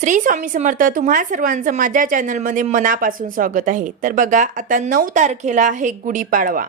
श्री स्वामी समर्थ तुम्हा सर्वांचं माझ्या चॅनलमध्ये मनापासून स्वागत आहे. तर बघा आता नऊ तारखेला आहे गुढीपाडवा.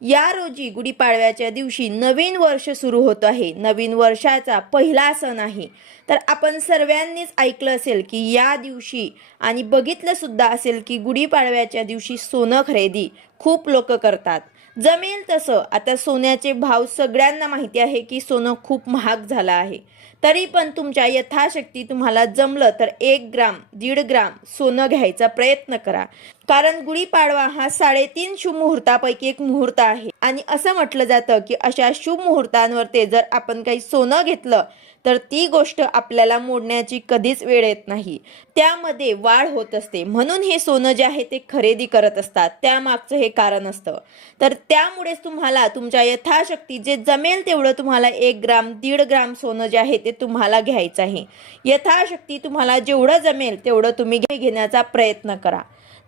या रोजी गुढीपाडव्याच्या दिवशी नवीन वर्ष सुरू होत आहे. नवीन वर्षाचा पहिला सण आहे. तर आपण सर्वांनीच ऐकलं असेल की या दिवशी आणि बघितलं सुद्धा असेल की गुढीपाडव्याच्या दिवशी सोनं खरेदी खूप लोक करतात. जमेल तसं आता सोन्याचे भाव सगळ्यांना माहिती आहे की सोनं खूप महाग झालं आहे. तरी पण तुमच्या यथाशक्ती तुम्हाला जमलं तर एक ग्राम दीड ग्राम सोनं घ्यायचा प्रयत्न करा. कारण गुढीपाडवा हा साडेतीन शुभ मुहूर्तापैकी एक मुहूर्त आहे. आणि असं म्हटलं जातं की अशा शुभ मुहूर्तांवरते जर आपण काही सोनं घेतलं तर ती गोष्ट आपल्याला मोडण्याची कधीच वेळ येत नाही. त्यामध्ये वाढ होत असते. म्हणून हे सोनं जे आहे ते खरेदी करत असतात. त्यामागचं हे कारण असतं. तर त्यामुळेच तुम्हाला तुमच्या यथाशक्ती जे जमेल तेवढं तुम्हाला एक ग्राम दीड ग्राम सोनं जे आहे ते तुम्हाला घ्यायचं आहे. यथाशक्ती तुम्हाला जेवढं जमेल तेवढं तुम्ही घे- घेण्याचा प्रयत्न करा.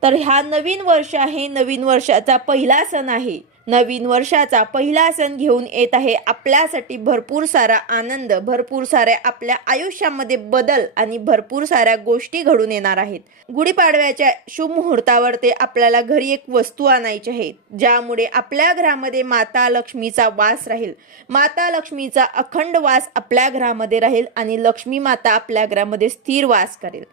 तर हा नवीन वर्ष आहे. नवीन वर्षाचा पहिला सण आहे. नवीन वर्षाचा पहिला सण घेऊन येत आहे. आपल्यासाठी भरपूर सारा आनंद भरपूर साऱ्या आपल्या आयुष्यामध्ये बदल आणि भरपूर साऱ्या गोष्टी घडून येणार आहेत. गुढीपाडव्याच्या शुभ मुहूर्तावर ते आपल्याला घरी एक वस्तू आणायची आहे. ज्यामुळे आपल्या घरामध्ये माता लक्ष्मीचा वास राहील. माता लक्ष्मीचा अखंड वास आपल्या घरामध्ये राहील आणि लक्ष्मी माता आपल्या घरामध्ये स्थिर वास करेल.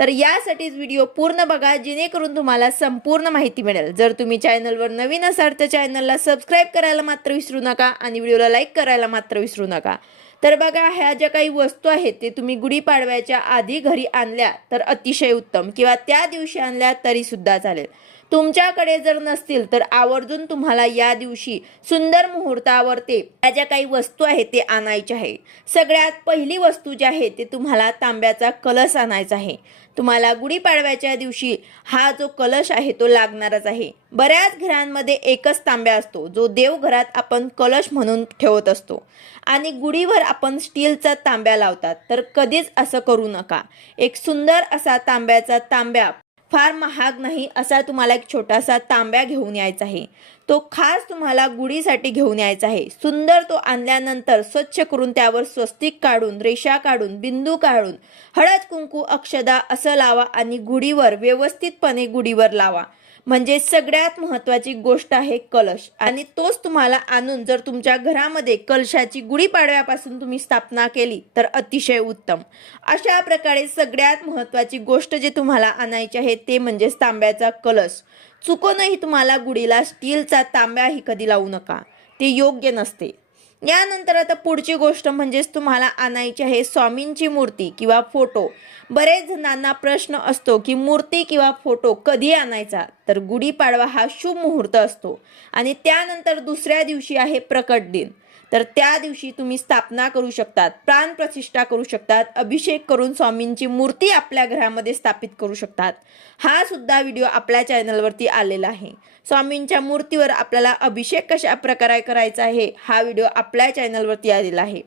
तर यासाठीच व्हिडिओ पूर्ण बघा जेणेकरून तुम्हाला संपूर्ण माहिती मिळेल. जर तुम्ही चॅनलवर नवीन असाल तर चॅनलला सबस्क्राईब करायला मात्र विसरू नका आणि व्हिडिओला लाईक करायला मात्र विसरू नका. तर बघा ह्या ज्या काही वस्तू आहेत ते तुम्ही गुढीपाडव्याच्या आधी घरी आणल्या तर अतिशय उत्तम किंवा त्या दिवशी आणल्या तरी सुद्धा चालेल. तुमच्याकडे जर नसतील तर आवर्जून तुम्हाला या दिवशी सुंदर मुहूर्तावर ते त्या ज्या काही वस्तू आहेत ते आणायच्या आहे. सगळ्यात पहिली वस्तू जी आहे ते तुम्हाला तांब्याचा कलश आणायचा आहे. तुम्हाला गुढीपाडव्याच्या दिवशी हा जो कलश आहे तो लागणारच आहे. बऱ्याच घरांमध्ये एकच तांब्या असतो जो देवघरात आपण कलश म्हणून ठेवत असतो. आणि गुढीवर आपण स्टीलचा तांब्या लावतात. तर कधीच असं करू नका. एक सुंदर असा तांब्याचा तांब्या फार महाग नाही असा तुम्हाला एक छोटासा तांब्या घेऊन यायचा आहे. तो खास तुम्हाला गुढीसाठी घेऊन यायचा आहे. सुंदर तो आणल्यानंतर स्वच्छ करून त्यावर स्वस्तिक काढून रेषा काढून बिंदू काढून हळद कुंकू अक्षदा असं लावा आणि गुढीवर व्यवस्थितपणे गुढीवर लावा. म्हणजे सगळ्यात महत्त्वाची गोष्ट आहे कलश. आणि तोच तुम्हाला आणून जर तुमच्या घरामध्ये कलशाची गुढीपाडव्यापासून तुम्ही स्थापना केली तर अतिशय उत्तम. अशा प्रकारे सगळ्यात महत्त्वाची गोष्ट जे तुम्हाला आणायची आहे ते म्हणजेच तांब्याचा कलश. चुकूनही तुम्हाला गुढीला स्टीलचा तांब्याही कधी लावू नका. ते योग्य नसते. यानंतर आता पुढची गोष्ट म्हणजेच तुम्हाला आणायची आहे स्वामींची मूर्ती किंवा फोटो. बरेच जणांना प्रश्न असतो की मूर्ती किंवा फोटो कधी आणायचा? तर गुढीपाडवा हा शुभ मुहूर्त असतो. आणि त्यानंतर दुसऱ्या दिवशी आहे प्रकट दिन. तर त्या दिवशी तुम्ही स्थापना करू शकतात प्राणप्रतिष्ठा करू शकतात अभिषेक करून स्वामींची मूर्ती आपल्या घरामध्ये स्थापित करू शकतात. हा सुद्धा व्हिडिओ आपल्या चॅनलवरती आलेला आहे. स्वामींच्या मूर्तीवर आपल्याला अभिषेक कशा प्रकारे करायचा आहे हा व्हिडिओ आपल्या चॅनलवरती आलेला आहे.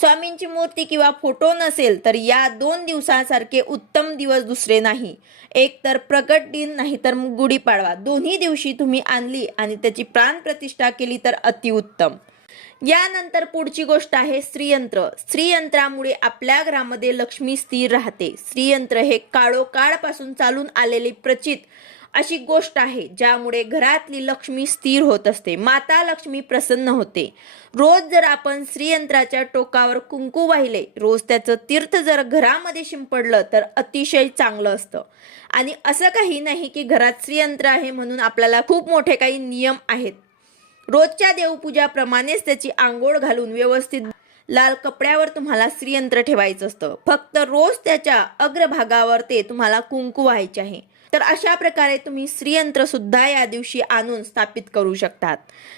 स्वामींची मूर्ती किंवा फोटो नसेल तर या दोन दिवसांसारखे उत्तम दिवस दुसरे नाही. एक तर प्रकट दिन नाही तर गुढीपाडवा. दोन्ही दिवशी तुम्ही आणली आणि त्याची प्राणप्रतिष्ठा केली तर अतिउत्तम. यानंतर पुढची गोष्ट आहे स्त्रीयंत्र स्त्रीयंत्रामुळे आपल्या घरामध्ये लक्ष्मी स्थिर राहते. स्त्रीयंत्र हे काळोकाळपासून चालून आलेली प्रचित अशी गोष्ट आहे ज्यामुळे घरातली लक्ष्मी स्थिर होत असते. माता लक्ष्मी प्रसन्न होते. रोज जर आपण श्रीयंत्राच्या टोकावर कुंकू वाहिले रोज त्याचं तीर्थ जर घरामध्ये शिंपडलं तर अतिशय चांगलं असतं. आणि असं काही नाही की घरात श्रीयंत्र आहे म्हणून आपल्याला खूप मोठे काही नियम आहेत. रोजच्या देवपूजाप्रमाणेच त्याची आंघोळ घालून व्यवस्थित लाल कपड्यावर तुम्हाला श्रीयंत्र ठेवायचं असतं. फक्त रोज त्याच्या अग्रभागावर ते तुम्हाला कुंकू व्हायचे आहे. तर अशा प्रकारे तुम्ही स्त्रीयंत्र सुद्धा या दिवशी आणून स्थापित करू शकतात.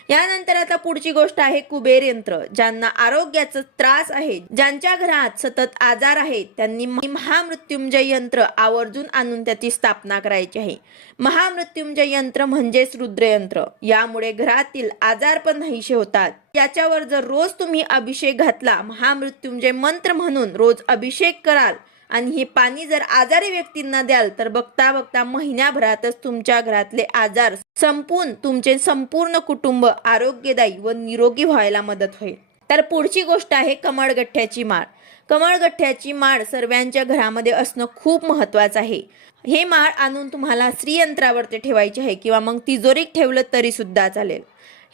यानंतर आता पुढची गोष्ट आहे कुबेर यंत्र ज्यांना आरोग्याचा त्रास आहे ज्यांच्या घरात सतत आजार आहेत त्यांनी महामृत्युंजय यंत्र आवर्जून आणून त्याची स्थापना करायची आहे. महामृत्युंजय यंत्र म्हणजेच रुद्रयंत्र यामुळे घरातील आजार पण नाहीसे होतात. याच्यावर जर रोज तुम्ही अभिषेक घातला महामृत्युंजय मंत्र म्हणून रोज अभिषेक कराल आणि हे पाणी जर आजारी व्यक्तींना द्याल तर बघता बघता महिन्याभरातच तुमच्या घरातले आजार संपून तुमचे संपूर्ण कुटुंब आरोग्यदायी व निरोगी व्हायला मदत होईल. तर पुढची गोष्ट आहे कमळगठ्ठ्याची माळ. कमळगठ्ठ्याची माळ सर्वांच्या घरामध्ये असणं खूप महत्त्वाचं आहे. हे माळ आणून तुम्हाला श्रीयंत्रावरती ठेवायचे आहे किंवा मग तिजोरीत ठेवलं तरी सुद्धा चालेल.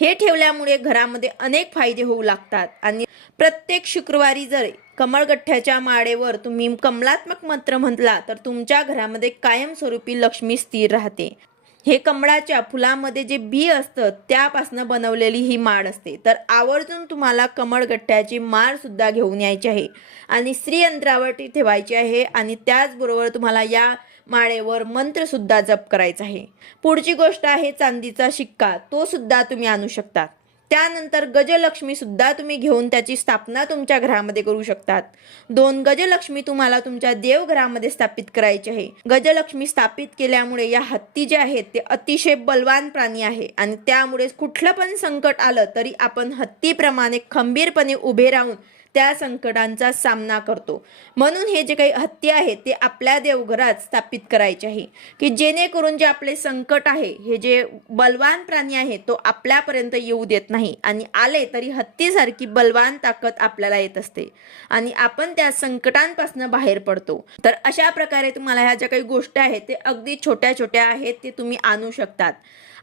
हे ठेवल्यामुळे घरामध्ये अनेक फायदे होऊ लागतात. आणि प्रत्येक शुक्रवारी जर कमळगठ्ठ्याच्या माळेवर तुम्ही कमलात्मक मंत्र म्हटला तर तुमच्या घरामध्ये कायमस्वरूपी लक्ष्मी स्थिर राहते. हे कमळाच्या फुलामध्ये जे बी असतं त्यापासनं बनवलेली ही माळ असते. तर आवर्जून तुम्हाला कमळगठ्ठ्याची माळ सुद्धा घेऊन यायची आहे. आणि श्रीयंत्रावरती ठेवायची आहे. आणि त्याचबरोबर तुम्हाला या माळेवर मंत्र सुद्धा जप करायचा आहे. पुढची गोष्ट आहे चांदीचा शिक्का. तो सुद्धा तुम्ही आणू शकता त्यानंतर गजलक्ष्मी सुद्धा तुम्ही घेऊन त्याची स्थापना तुमच्या घरामध्ये करू शकतात. दोन गजलक्ष्मी तुम्हाला तुमच्या देवघरामध्ये स्थापित करायची आहे. गजलक्ष्मी स्थापित केल्यामुळे या हत्ती जे आहेत ते अतिशय बलवान प्राणी आहे आणि त्यामुळे कुठलं पण संकट आलं तरी आपण हत्तीप्रमाणे खंबीरपणे उभे राहून त्या संकटांचा सामना करतो. म्हणून हे जे काही हत्ती आहे ते आपल्या देवघरात स्थापित करायचे आहे. की जेणेकरून जे आपले संकट आहे हे जे बलवान प्राणी आहे तो आपल्यापर्यंत येऊ देत नाही. आणि आले तरी हत्तीसारखी बलवान ताकद आपल्याला येत असते. आणि आपण त्या संकटांपासून बाहेर पडतो. तर अशा प्रकारे तुम्हाला ह्या ज्या काही गोष्टी आहेत ते अगदी छोट्या छोट्या आहेत ते तुम्ही आणू शकतात.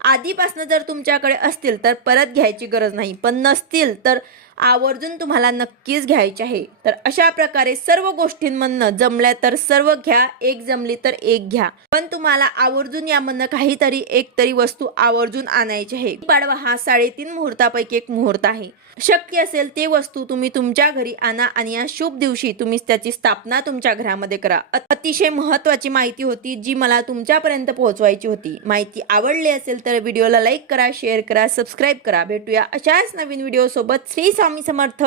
आधीपासनं जर तुमच्याकडे असतील तर परत घ्यायची गरज नाही. पण नसतील तर आवर्जून तुम्हाला नक्कीच घ्यायचे आहे. तर अशा प्रकारे सर्व गोष्टींमधनं जमल्या तर सर्व घ्या एक जमली तर एक घ्या. पण तुम्हाला आवर्जून यामधनं काहीतरी एक तरी वस्तू आवर्जून आणायची आहे. पाडवा हा साडेतीन मुहूर्तापैकी एक मुहूर्त आहे. शक्य असेल ते वस्तू तुम्ही तुमच्या घरी आणा आणि या शुभ दिवशी तुम्ही त्याची स्थापना तुमच्या घरामध्ये करा. अतिशय महत्वाची माहिती होती जी मला तुमच्यापर्यंत पोहोचवायची होती. माहिती आवडली असेल तर व्हिडिओला लाईक करा शेअर करा सबस्क्राईब करा. भेटूया अशाच नवीन व्हिडिओ सोबत. श्री स्वामी समर्थ.